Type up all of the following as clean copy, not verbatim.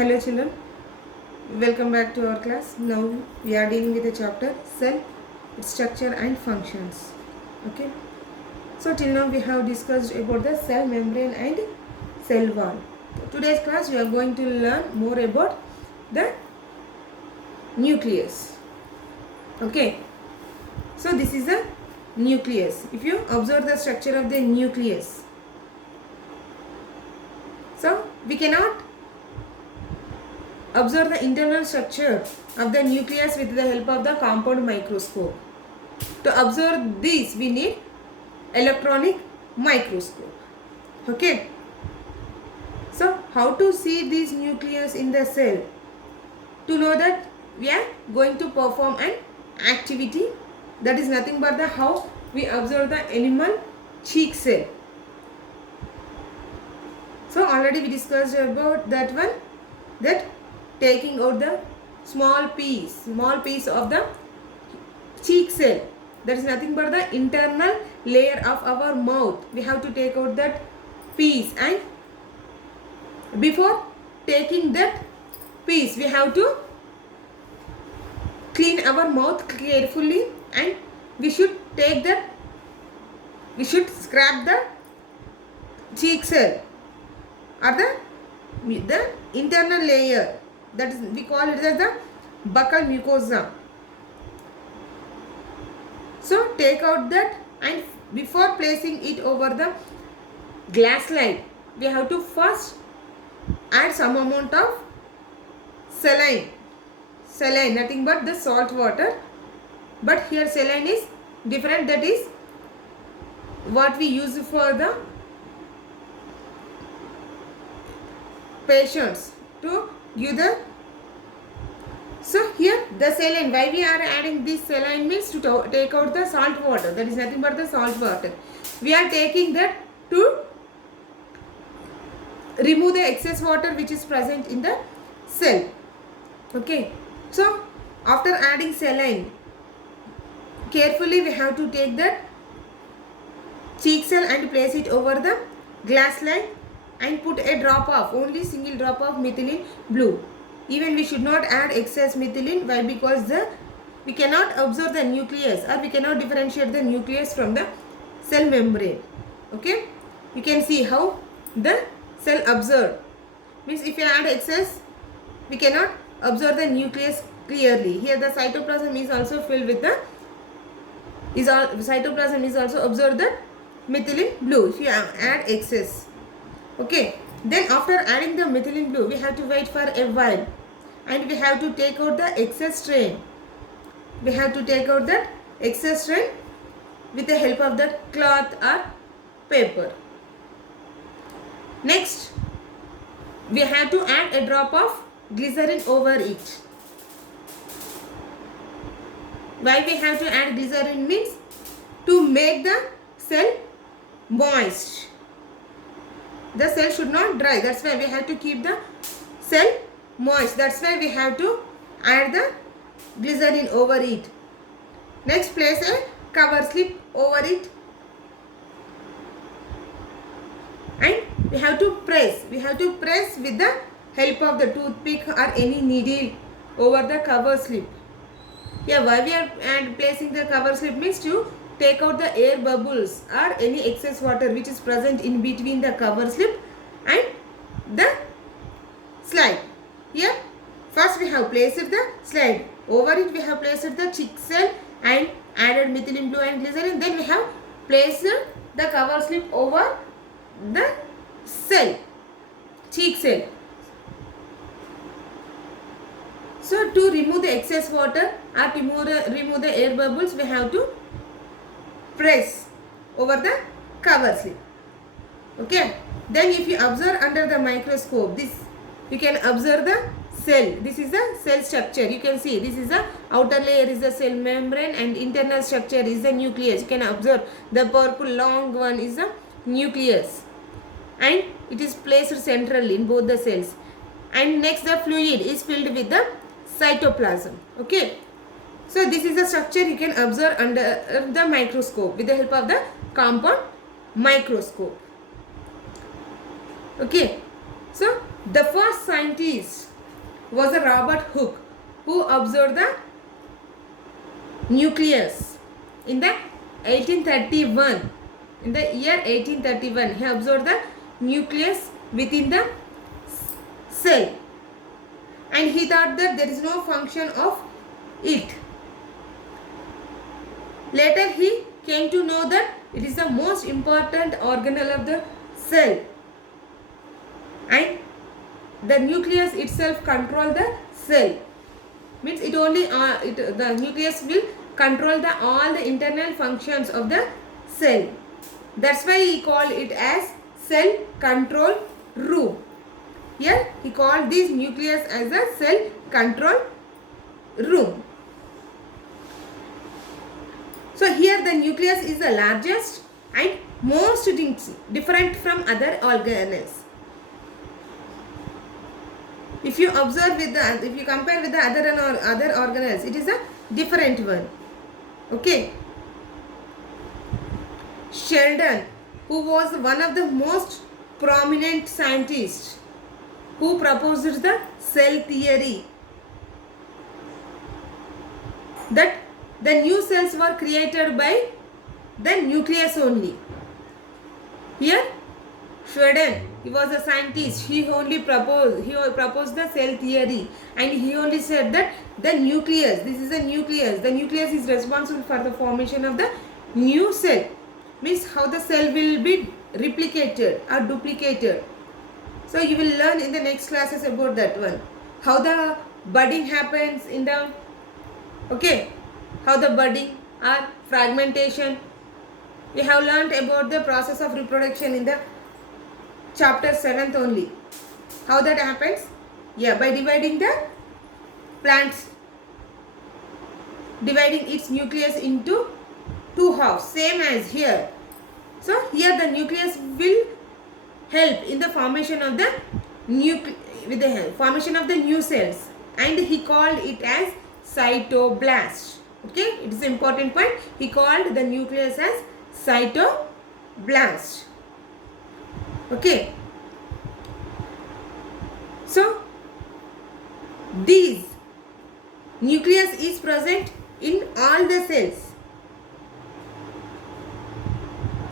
Hello children, welcome back to our class. Now we are dealing with the chapter cell, its structure and functions. Okay. So till now we have discussed about the cell membrane and cell wall. Today's class we are going to learn more about the nucleus. Okay. So this is the nucleus. If you observe the structure of the nucleus, so we cannot observe the internal structure of the nucleus with the help of the compound microscope. To observe this, we need electronic microscope. Okay. So, how to see this nucleus in the cell? To know that we are going to perform an activity that is nothing but the how we observe the animal cheek cell. So, already we discussed about that one, that taking out the small piece of the cheek cell, that is nothing but the internal layer of our mouth. We have to take out that piece, and before taking that piece we have to clean our mouth carefully, and we should scrap the cheek cell or the internal layer, that is we call it as the buccal mucosa. So take out that, and before placing it over the glass slide, we have to first add some amount of saline, nothing but the salt water, but here saline is different, that is what we use for the patients to give the. So here the saline, why we are adding this saline means to take out the salt water, that is nothing but the salt water. We are taking that to remove the excess water which is present in the cell. Okay. So after adding saline, carefully we have to take that cheek cell and place it over the glass slide and put a drop of, only single drop of methylene blue. Even we should not add excess methylene. Why? Because we cannot observe the nucleus, or we cannot differentiate the nucleus from the cell membrane. Okay. You can see how the cell observed. Means if you add excess, we cannot observe the nucleus clearly. Here the cytoplasm is also filled with the, cytoplasm is also observed the methylene blue if you add excess. Okay. Then after adding the methylene blue, we have to wait for a while, and we have to take out the excess strain. We have to take out that excess strain with the help of the cloth or paper. Next, we have to add a drop of glycerin over it. Why we have to add glycerin means to make the cell moist. The cell should not dry. That's why we have to keep the cell moist. That's why we have to add the glycerin over it. Next, place a cover slip over it, and we have to press. We have to press with the help of the toothpick or any needle over the cover slip. Yeah, why we are placing the cover slip means to take out the air bubbles or any excess water which is present in between the cover slip and the slide. Here first we have placed the slide, over it we have placed the cheek cell and added methylene blue and glycerin. Then we have placed the cover slip over the cell, cheek cell. So to remove the excess water or to remove the air bubbles, we have to press over the cover slip. Okay. Then if you observe under the microscope, this you can observe the cell. This is the cell structure. You can see this is the outer layer is the cell membrane, and internal structure is the nucleus. You can observe the purple long one is the nucleus, and it is placed centrally in both the cells. And next the fluid is filled with the cytoplasm. Okay. So this is the structure you can observe under the microscope with the help of the compound microscope. Okay. So the first scientist was a Robert Hooke, who observed the nucleus in the 1831. In the year 1831, he observed the nucleus within the cell, and he thought that there is no function of it. Later he came to know that it is the most important organelle of the cell, and the nucleus itself control the cell. Means it only the nucleus will control all the internal functions of the cell. That's why he called it as cell control room. Here he called this nucleus as a cell control room. So here the nucleus is the largest and most different from other organelles. If you observe with the, if you compare with the other organelles, it is a different one. Okay. Sheldon, who was one of the most prominent scientists who proposed the cell theory, that the new cells were created by the nucleus only. Here Sheldon, he was a scientist. He proposed the cell theory, and he only said that the nucleus, this is a nucleus. The nucleus is responsible for the formation of the new cell. Means how the cell will be replicated or duplicated. So you will learn in the next classes about that one. How the budding happens in the, okay, how the budding or fragmentation. We have learned about the process of reproduction in the chapter 7th only. How that happens? Yeah, by dividing the plants, dividing its nucleus into two halves, same as here. So here the nucleus will help in the formation of the formation of the new cells, and he called it as cytoblast. Okay, it is an important point. He called the nucleus as cytoblast. Okay. So this nucleus is present in all the cells.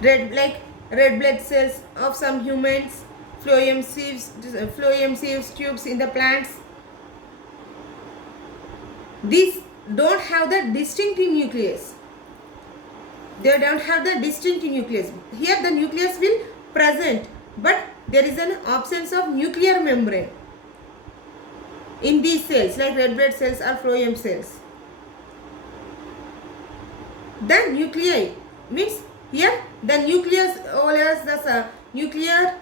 Red blood cells of some humans, phloem sieves tubes in the plants. These don't have the distinct nucleus. They don't have the distinct nucleus. Here the nucleus will present, but there is an absence of nuclear membrane in these cells, like red blood cells or phloem cells. The nuclei means here the nucleus, the nuclear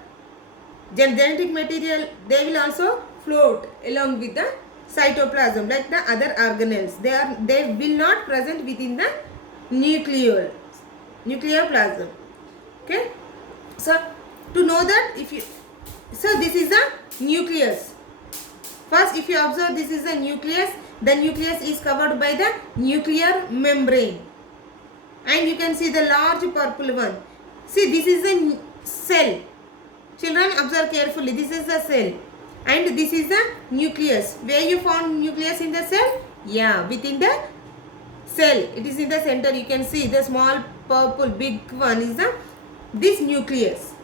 genetic material, they will also float along with the cytoplasm like the other organelles. They will not present within the nucleoplasm. Okay. So to know that, this is a nucleus. First, if you observe, this is a nucleus. The nucleus is covered by the nuclear membrane, and you can see the large purple one. See, this is a cell. Children, observe carefully. This is the cell, and this is the nucleus. Where you found nucleus in the cell? Yeah, within the cell. It is in the center. You can see the small purple big one is this nucleus.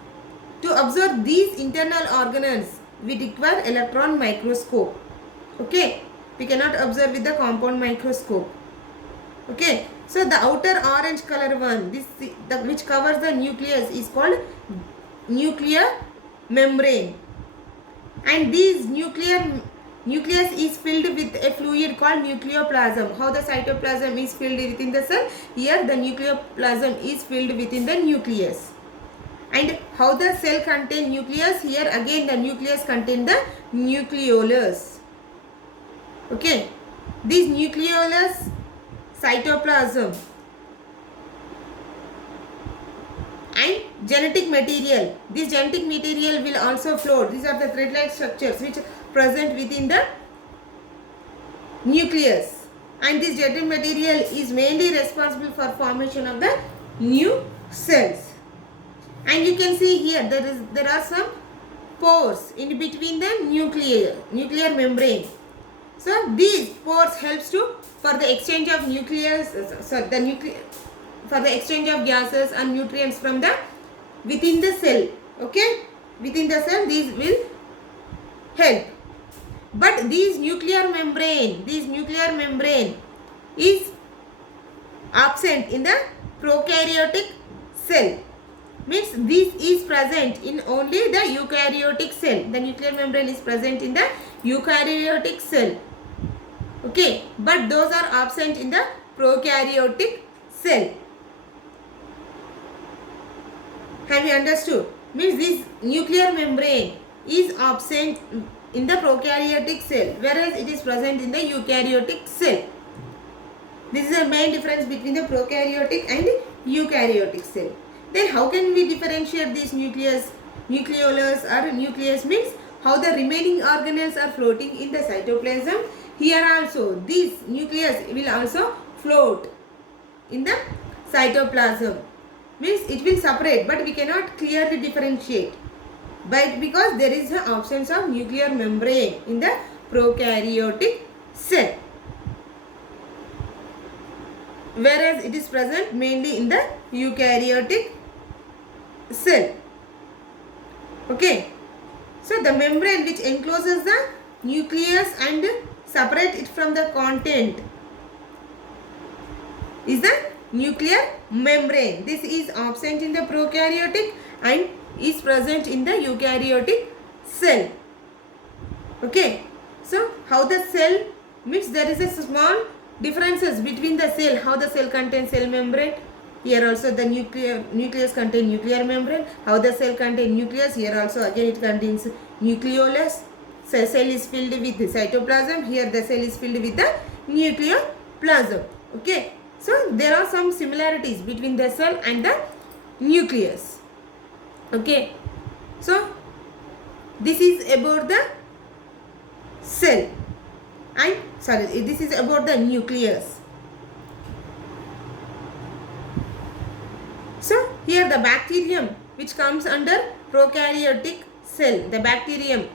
To observe these internal organelles, we require electron microscope. Okay, we cannot observe with the compound microscope. Okay, so the outer orange color one, which covers the nucleus, is called nuclear membrane, and this nucleus is filled with a fluid called nucleoplasm. How the cytoplasm is filled within the cell, here the nucleoplasm is filled within the nucleus. And how the cell contain nucleus, here again the nucleus contain the nucleolus. Okay, this nucleolus, cytoplasm, and genetic material. This genetic material will also float. These are the thread-like structures which are present within the nucleus, and this genetic material is mainly responsible for formation of the new cells. And you can see here there are some pores in between the nuclear membrane. So these pores helps to for the exchange of nucleus, for the exchange of gases and nutrients from the within the cell. Okay, within the cell these will help. But this nuclear membrane is absent in the prokaryotic cell. Means this is present in only the eukaryotic cell. The nuclear membrane is present in the eukaryotic cell. Okay, but those are absent in the prokaryotic cell. Have you understood? Means this nuclear membrane is absent in the prokaryotic cell, whereas it is present in the eukaryotic cell. This is the main difference between the prokaryotic and eukaryotic cell. Then how can we differentiate these nucleolus or nucleus? Means how the remaining organelles are floating in the cytoplasm. Here also this nucleus will also float in the cytoplasm. Means it will separate, but we cannot clearly differentiate. But because there is an absence of nuclear membrane in the prokaryotic cell, whereas it is present mainly in the eukaryotic cell. Okay, so the membrane which encloses the nucleus and separate it from the content is the nuclear membrane. This is absent in the prokaryotic and is present in the eukaryotic cell. Okay, so how the cell, means there is a small differences between the cell, how the cell contains cell membrane. Here also the nucleus contains nuclear membrane. How the cell contains nucleus, here also again it contains nucleolus. So cell is filled with the cytoplasm, here the cell is filled with the nucleoplasm. Okay, so there are some similarities between the cell and the nucleus. Okay, so this is about the cell and this is about the nucleus. So here the bacterium which comes under prokaryotic cell, the bacterium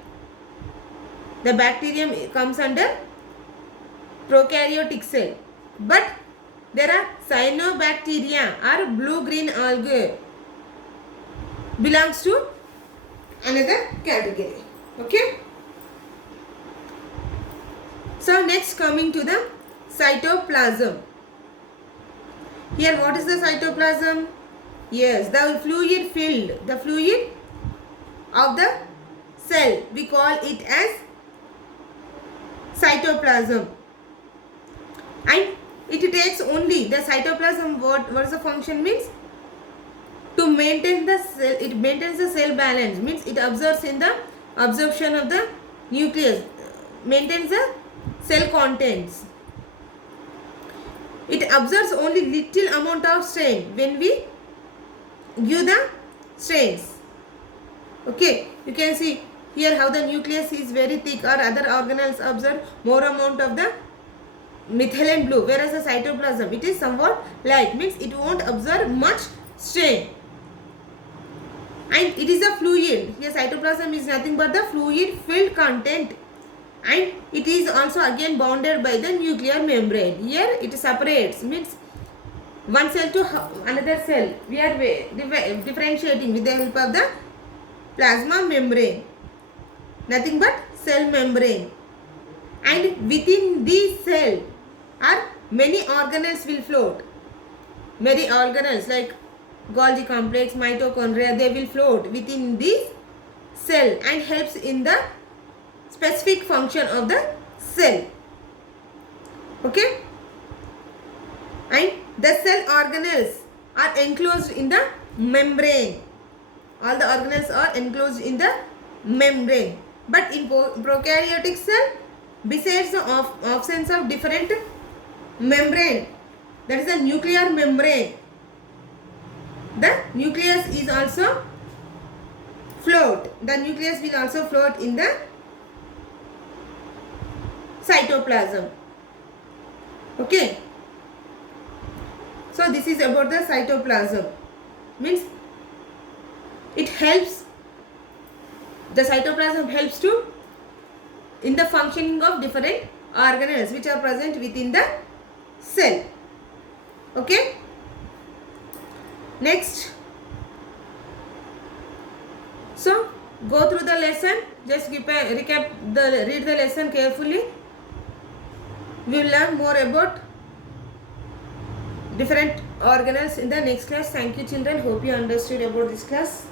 comes under prokaryotic cell, but there are cyanobacteria or blue-green algae belongs to another category. Okay. So next coming to the cytoplasm. Here what is the cytoplasm? Yes, the fluid of the cell, we call it as cytoplasm. And it takes only the cytoplasm, what is the function means? To maintain the cell, it maintains the cell balance, means it observes in the absorption of the nucleus, maintains the cell contents. It absorbs only little amount of strain when we give the strains. Okay, you can see here how the nucleus is very thick, or other organelles absorb more amount of the methylene blue, whereas the cytoplasm it is somewhat light, means it won't absorb much strain. And it is a fluid. Here cytoplasm is nothing but the fluid filled content, and it is also again bounded by the nuclear membrane. Here it separates, means one cell to another cell. We are differentiating with the help of the plasma membrane, nothing but cell membrane. And within this cell are many organelles will float. Many organelles like Golgi complex, mitochondria, they will float within this cell and helps in the specific function of the cell. Okay, and the cell organelles are enclosed in the membrane. All the organelles are enclosed in the membrane. But in prokaryotic cell, besides the absence of different membrane, that is the nuclear membrane, the nucleus is also float. The nucleus will also float in the cytoplasm. Okay. So this is about the cytoplasm. Means it helps, the cytoplasm helps to in the functioning of different organelles which are present within the cell. Okay. Next. So go through the lesson. Just give a recap. Read the lesson carefully. We will learn more about different organelles in the next class. Thank you, children. Hope you understood about this class.